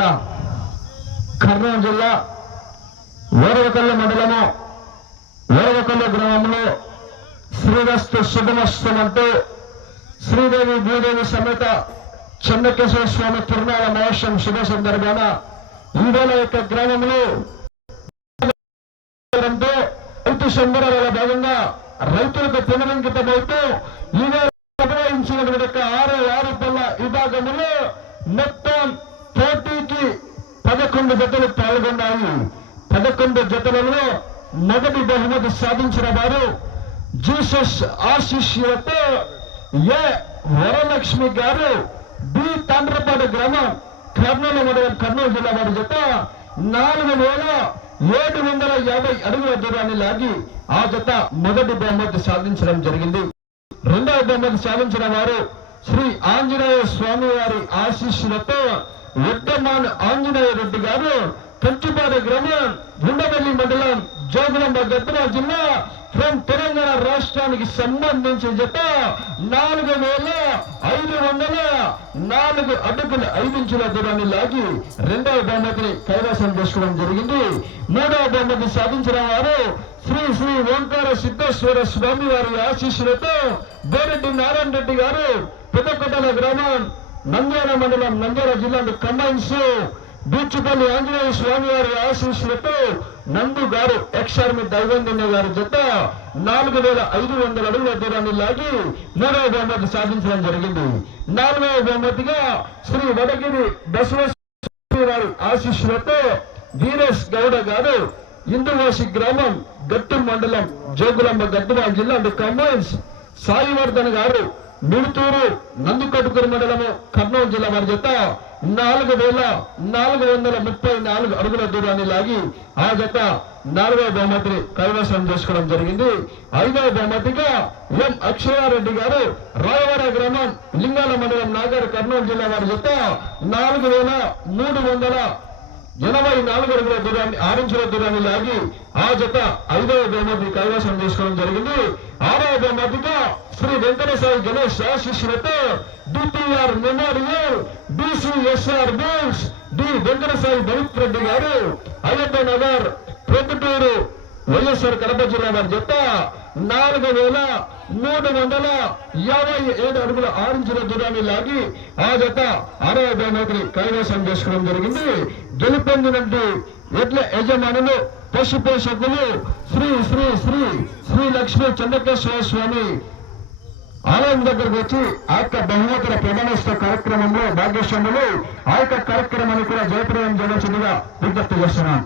జిల్లా కర్నూలు జిల్లా ఓరవకల్లు మండలము ఓరవకల్లు గ్రామంలో శ్రీరస్తు శుభమస్తమంటూ శ్రీదేవి భూదేవి సమేత చెన్నకేశ్వర స్వామి తిరునాళ మహోత్సవం శుభ సందర్భాన ఈవేళ యొక్క గ్రామంలో రైతు సంబరాల భాగంగా రైతులకు పునరంకితమవుతూ ఈవేళ నిర్వహించిన యొక్క ఆరు ఆరు పల్ల విభాగంలో మొత్తం పదకొండు జతలు పాల్గొన్నాయి. పదకొండు జతలలో మొదటి బహుమతి సాధించిన వారు జీసస్ ఆశిష్యులతో ఏ వరలక్ష్మి గారు? బి తండ్రపాడు గ్రామం కర్నూలు మండలం కర్నూలు జిల్లా వారి జత నాలుగు వేల ఏడు వందల యాభై అడుగుల దూరాన్ని లాగి ఆ జత మొదటి బహుమతి సాధించడం జరిగింది. రెండవ బహుమతి సాధించిన వారు శ్రీ ఆంజనేయ స్వామి వారి ఆశీస్సులతో ఉత్తమాన్ ఆంజనేయ రెడ్డి గారు కంచిపాడు గ్రామం ఉండవల్లి మండలం జోగులంబ గద్వాల జిల్లా ఫ్రం తెలంగాణ రాష్ట్రానికి సంబంధించిన జత నాలుగు వేల ఐదు వందల నాలుగు అడుగుల ఐదు ఇంచుల దూరాన్ని లాగి రెండవ బహుమతిని కైలాసం చేసుకోవడం జరిగింది. మూడవ బహుమతి సాధించిన వారు శ్రీ శ్రీ ఓంకార సిద్ధేశ్వర స్వామి వారి ఆశీస్సులతో బోరెడ్డి నారాయణ రెడ్డి గారు పెద్దకొట్టల గ్రామం నంద్యాల మండలం నంద్యాల జిల్లా కంబైన్స్ బీచ్పల్లి ఆంజనేయ స్వామి వారి ఆశీస్సులతో నందు గారు ఎక్స్ఆర్మి దైవంజన్య గారి జత నాలుగు వేల ఐదు వందల అడుగుల దూరాన్ని లాగి మూడవ బహుమతి సాధించడం జరిగింది. నాలుగవ బహుమతిగా శ్రీ వడగిరి బసవేశ్వర వారి ఆశీస్సులతో వీరేష్ గౌడ గారు ఇందువాసి గ్రామం గట్టు మండలం జోగులమ్మ గద్వాల జిల్లా కంబైన్స్ సాయివర్ధన్ గారు నిడుతూరు నందికట్టుకూరు మండలము కర్నూలు జిల్లా వారి జత నాలుగు వేల నాలుగు వందల ముప్పై నాలుగు అడుగుల దూరాన్ని లాగి ఆ జత నాలుగవ బహుమతిని కైవసం చేసుకోవడం జరిగింది. ఐదవ బహుమతిగా ఎం అక్షయారెడ్డి గారు రాయవర గ్రామం లింగాల మండలం నాగర్ కర్నూలు జిల్లా వారి జత నాలుగు వేల మూడు వందల ఎనభై నాలుగు అడుగుల దూరాన్ని ఆరించుల దూరాన్ని లాగి ఆ జత ఐదవ బహుమతి కైవసం చేసుకోవడం జరిగింది. ఆరవ బహుమతిగా శ్రీ వెంకటేశ్వర గణేష్ ఆశిష్యులతో డిపిఆర్ మెమోరియల్ డిసిఎస్ఆర్ బోల్స్ డి వెంకటసాయి దళిత్ రెడ్డి గారు అయ్యప్ప నగర్ ప్రొద్దుటూరు వైఎస్ఆర్ కడప జిల్లా వారి జత నాలుగు వేల మూడు వందల యాభై ఏడు అడుగుల ఆరించుల దూరాన్ని లాగి ఆ జత అరవై బహుమతిని కైవసం చేసుకోవడం జరిగింది. గెలుపొందినట్టు ఎడ్ల యజమానులు పశు పోషకులు శ్రీ శ్రీ శ్రీ శ్రీ లక్ష్మీ చంద్రకేశ్వర స్వామి ఆలయం దగ్గరకు వచ్చి ఆ యొక్క బహుమతుల ప్రమాణోత్సవ కార్యక్రమంలో భాగ్యశ్రములు ఆ యొక్క కార్యక్రమాన్ని కూడా జయప్రదం చేయవలసిందిగా విజ్ఞప్తి చేస్తున్నాను.